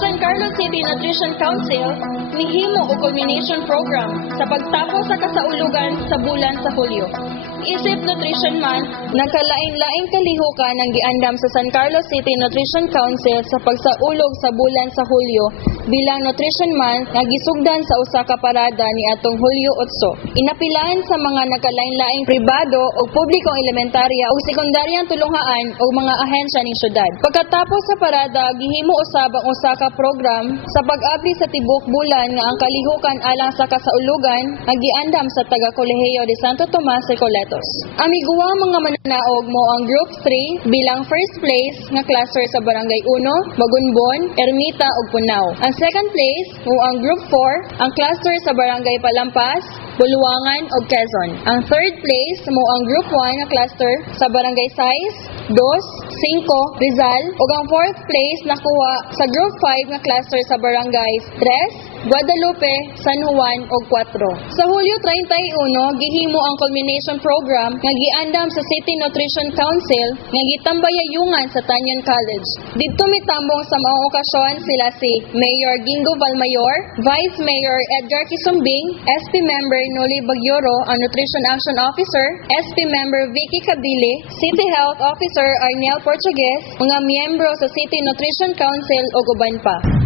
San Carlos City Nutrition Council nihimo og culmination program sa pagtapos sa kasaulugan sa bulan sa Hulyo. Isip Nutrition Month, nagkalaing-laing kalihukan ang giandam sa San Carlos City Nutrition Council sa pagsaulog sa bulan sa Hulyo bilang Nutrition Month nga gisugdan sa usa ka parada ni atong Hulyo 8. Inapilaan sa mga nagkalaing-laing pribado o publikong elementarya o sekundaryang tulunghaan o mga ahensya ning syudad. Pagkatapos sa parada, gihimo usab ang usa ka program sa pag-abli sa tibok bulan nga ang kalihukan alang sa kasaulugan nga giandam sa taga-Kolehiyo de Santo Tomas, Recoletos. Amiguwa mga mananaog mo ang Group 3 bilang first place nga cluster sa Barangay 1, Magunbon, Ermita ug Punao. Ang second place mo ang Group 4 ang cluster sa Barangay Palampas, Buluangan ug Quezon. Ang third place mo ang Group 1 nga cluster sa Barangay 6, 2, 5, Rizal ug ang fourth place nakuha sa Group 5 nga cluster sa Barangays 3, Guadalupe, San Juan ug 4. Sa Hulyo 31, gihimo ang culmination program nga giandam sa City Nutrition Council nga gitambayayungan sa Tanyan College. Didto mitambong sa maong okasyon sila si Mayor Gingo Valmayor, Vice Mayor Edgar Kisumbing, SP Member Noli Bagyoro, ang Nutrition Action Officer, SP Member Vicky Cabili, City Health Officer Arnel Portugues, mga miyembro sa City Nutrition Council ug uban pa.